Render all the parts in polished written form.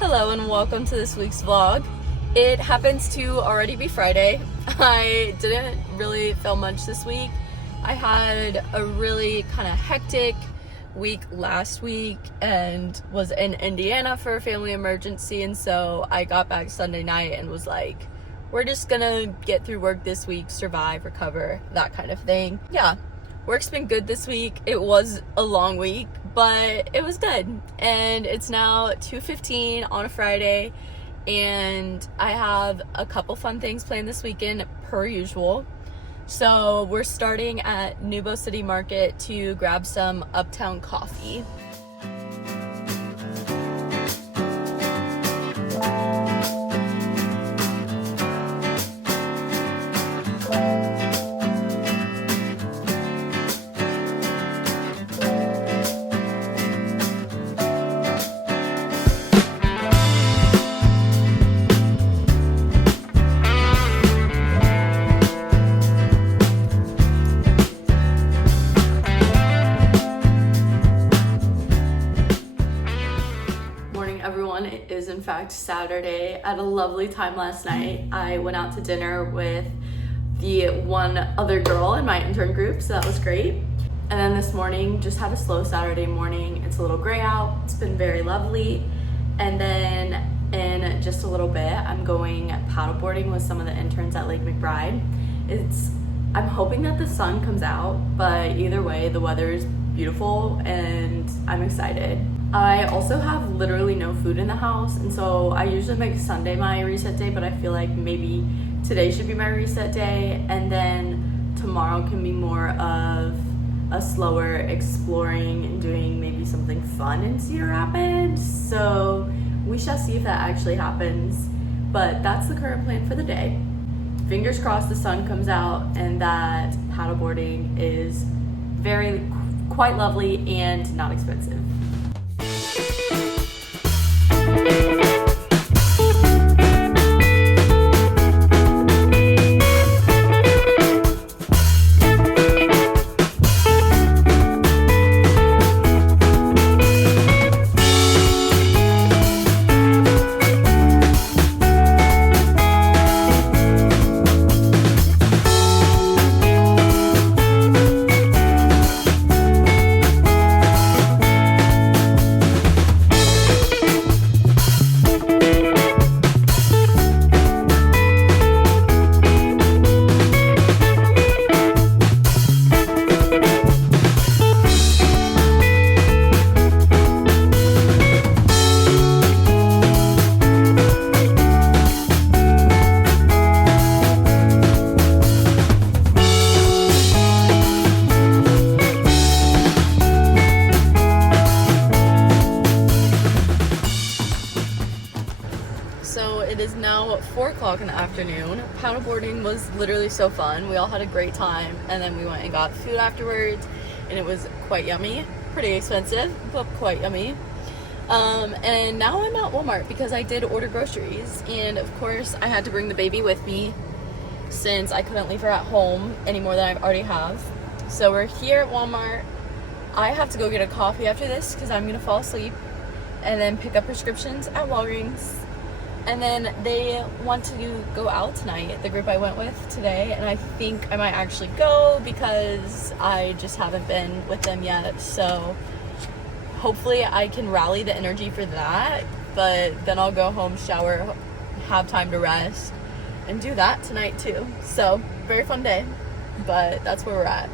Hello and welcome to this week's vlog. It happens to already be Friday. I didn't really film much this week. I had a really kind of hectic week last week and was in Indiana for a family emergency, and so I got back Sunday night and was like, we're just gonna get through work this week, survive, recover, that kind of thing. Yeah, work's been good this week. It was a long week, but it was good. And it's now 2:15 on a Friday, and I have a couple fun things planned this weekend per usual. So we're starting at Nubo City Market to grab some Uptown coffee. It is in fact Saturday. I had a lovely time last night. I went out to dinner with the one other girl in my intern group, so that was great. And then this morning, just had a slow Saturday morning. It's a little gray out. It's been very lovely. And then in just a little bit, I'm going paddleboarding with some of the interns at Lake McBride. I'm hoping that the sun comes out, but either way, the weather is beautiful and I'm excited. I also have literally no food in the house, and so I usually make Sunday my reset day, but I feel like maybe today should be my reset day, and then tomorrow can be more of a slower exploring and doing maybe something fun in Cedar Rapids. So we shall see if that actually happens, but that's the current plan for the day. Fingers crossed the sun comes out and that paddleboarding is quite lovely and not expensive. So it is now 4 o'clock in the afternoon. Paddleboarding was literally so fun. We all had a great time, and then we went and got food afterwards, and it was quite yummy. Pretty expensive, but quite yummy. And now I'm at Walmart because I did order groceries, and of course I had to bring the baby with me since I couldn't leave her at home any more than I already have. So we're here at Walmart. I have to go get a coffee after this because I'm gonna fall asleep, and then pick up prescriptions at Walgreens. And then they want to go out tonight, the group I went with today, and I think I might actually go because I just haven't been with them yet. So hopefully I can rally the energy for that, but then I'll go home, shower, have time to rest, and do that tonight too. So very fun day, but that's where we're at.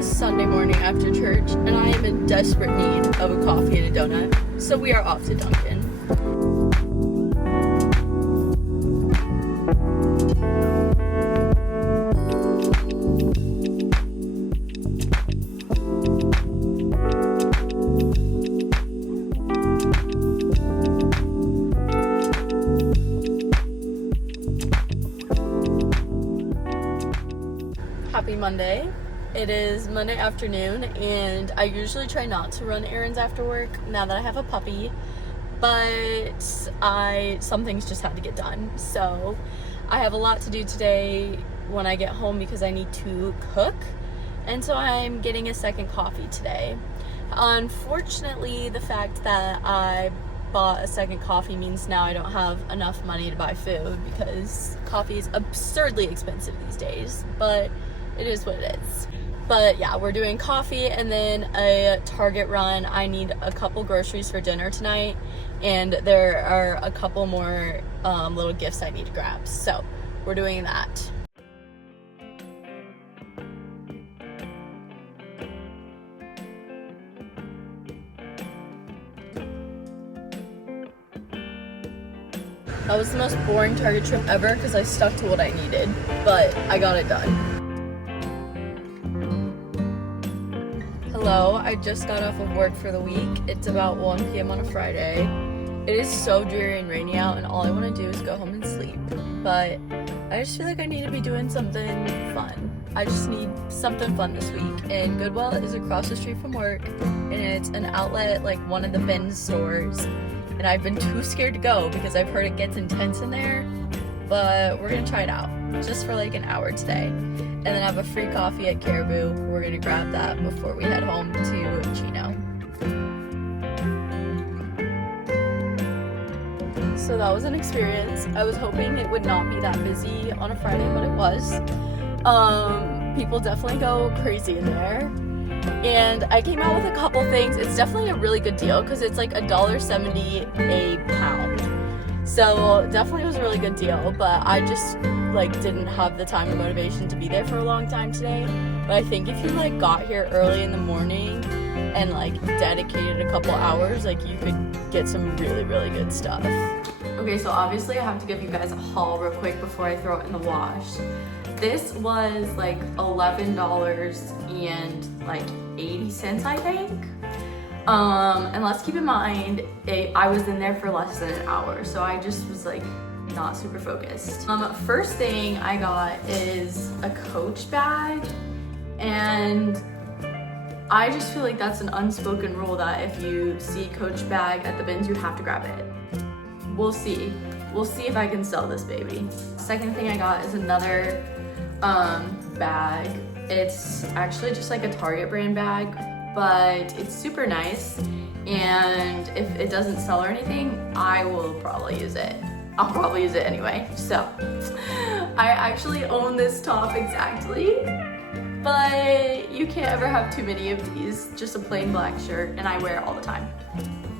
Sunday morning after church, and I am in desperate need of a coffee and a donut, so we are off to Dunkin'. Happy Monday. It is Monday afternoon, and I usually try not to run errands after work now that I have a puppy, but some things just had to get done. So I have a lot to do today when I get home because I need to cook, and so I'm getting a second coffee today. Unfortunately, the fact that I bought a second coffee means now I don't have enough money to buy food because coffee is absurdly expensive these days, but it is what it is. But yeah, we're doing coffee and then a Target run. I need a couple groceries for dinner tonight, and there are a couple more little gifts I need to grab, so we're doing that. That was the most boring Target trip ever because I stuck to what I needed, but I got it done. Hello, I just got off of work for the week. It's about 1 p.m. on a Friday. It is so dreary and rainy out, and all I want to do is go home and sleep. But I just feel like I need to be doing something fun. I just need something fun this week. And Goodwill is across the street from work, and it's an outlet, like one of the bin stores. And I've been too scared to go because I've heard it gets intense in there, but we're gonna try it out just for like an hour today. And then I have a free coffee at Caribou. We're gonna grab that before we head home to Chino. So that was an experience. I was hoping it would not be that busy on a Friday, but it was. People definitely go crazy in there. And I came out with a couple things. It's definitely a really good deal because it's like $1.70 a pound. So definitely was a really good deal, but I just like didn't have the time or motivation to be there for a long time today. But I think if you like got here early in the morning and like dedicated a couple hours, like you could get some really, really good stuff. Okay, so obviously I have to give you guys a haul real quick before I throw it in the wash. This was like $11 and like 80 cents, I think. And let's keep in mind, I was in there for less than an hour, so I just was like not super focused. First thing I got is a Coach bag, and I just feel like that's an unspoken rule that if you see Coach bag at the bins, you have to grab it. We'll see. We'll see if I can sell this baby. Second thing I got is another bag. It's actually just like a Target brand bag, but it's super nice, and if it doesn't sell or anything, I will probably use it. I'll probably use it anyway. So I actually own this top exactly, but you can't ever have too many of these. Just a plain black shirt, and I wear it all the time.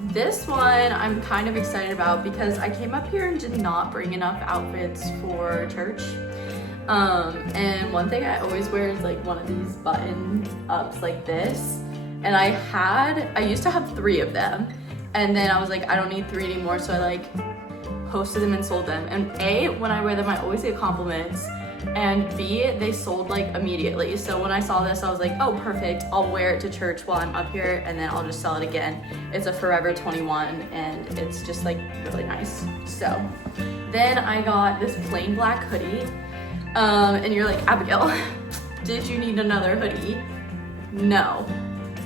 This one I'm kind of excited about because I came up here and did not bring enough outfits for church. And one thing I always wear is like one of these button ups like this. And I used to have 3 of them. And then I was like, I don't need 3 anymore. So I like posted them and sold them. And A, when I wear them, I always get compliments. And B, they sold like immediately. So when I saw this, I was like, oh, perfect. I'll wear it to church while I'm up here, and then I'll just sell it again. It's a Forever 21, and it's just like really nice. So then I got this plain black hoodie. And you're like, Abigail, did you need another hoodie? No.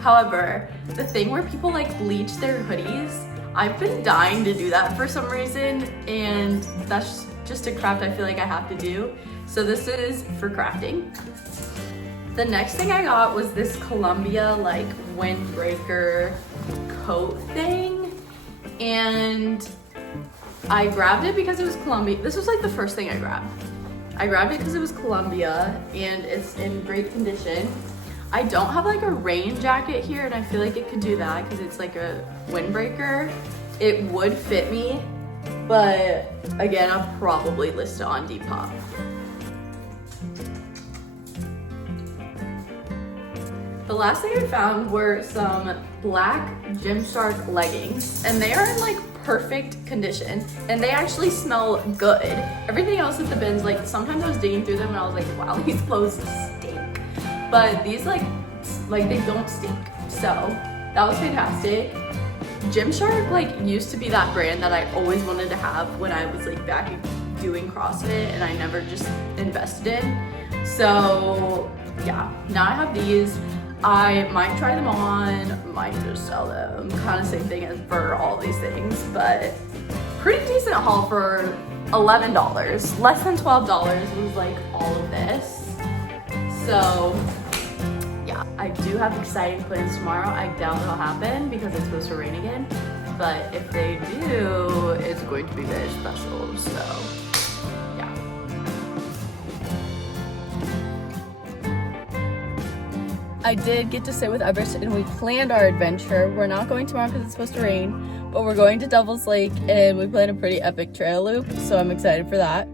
However, the thing where people like bleach their hoodies, I've been dying to do that for some reason, and that's just a craft I feel like I have to do. So this is for crafting. The next thing I got was this Columbia like windbreaker coat thing, and I grabbed it because it was Columbia. This was like the first thing I grabbed. I grabbed it because it was Columbia and it's in great condition. I don't have like a rain jacket here, and I feel like it could do that because it's like a windbreaker. It would fit me, but again, I'll probably list it on Depop. The last thing I found were some black Gymshark leggings, and they are in like perfect condition, and they actually smell good. Everything else at the bins, like sometimes I was digging through them and I was like, wow, these clothes stink. But these like they don't stink. So that was fantastic. Gymshark like used to be that brand that I always wanted to have when I was like back doing CrossFit, and I never just invested in. So yeah, now I have these. I might try them on, might just sell them. Kind of same thing as for all these things, but pretty decent haul for $11. Less than $12 was like all of this. So yeah, I do have exciting plans tomorrow. I doubt it'll happen because it's supposed to rain again. But if they do, it's going to be very special. So yeah. I did get to sit with Everest and we planned our adventure. We're not going tomorrow because it's supposed to rain, but we're going to Devil's Lake and we planned a pretty epic trail loop, so I'm excited for that.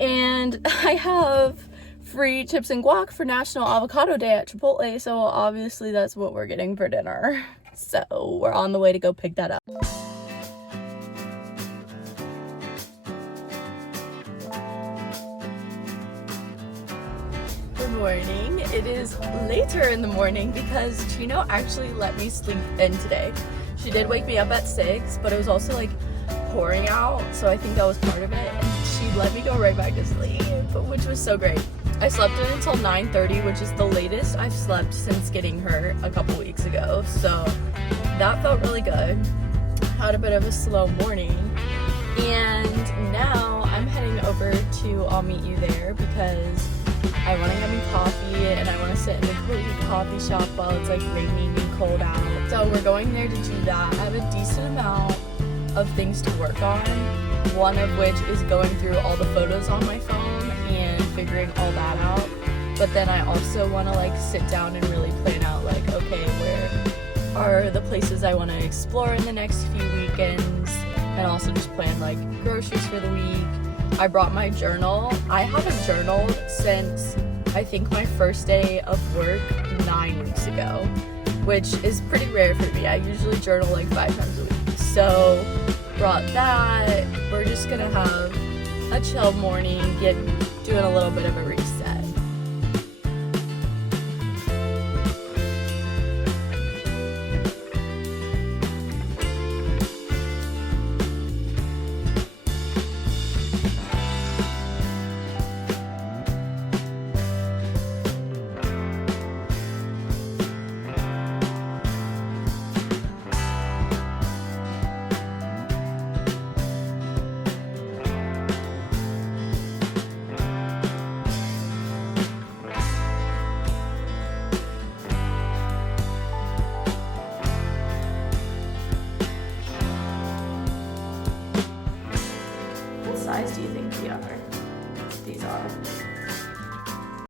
And I have free chips and guac for National Avocado Day at Chipotle, so obviously that's what we're getting for dinner. So we're on the way to go pick that up. Good morning. It is later in the morning because Chino actually let me sleep in today. She did wake me up at 6, but it was also like pouring out, so I think that was part of it. And she let me go right back to sleep, which was so great. I slept in until 9:30, which is the latest I've slept since getting her a couple weeks ago. So that felt really good. Had a bit of a slow morning. And now I'm heading over to I'll Meet You There because I want to get me coffee and I want to sit in the cozy coffee shop while it's like raining and cold out. So we're going there to do that. I have a decent amount of things to work on. One of which is going through all the photos on my phone and figuring all that out. But then I also want to like sit down and really plan out like, okay, where are the places I want to explore in the next few weekends, and also just plan like groceries for the week. I brought my journal. I haven't journaled since I think my first day of work 9 weeks ago, which is pretty rare for me. I usually journal like 5 times a week. So brought that. We're just gonna have a chill morning, doing a little bit of a reset.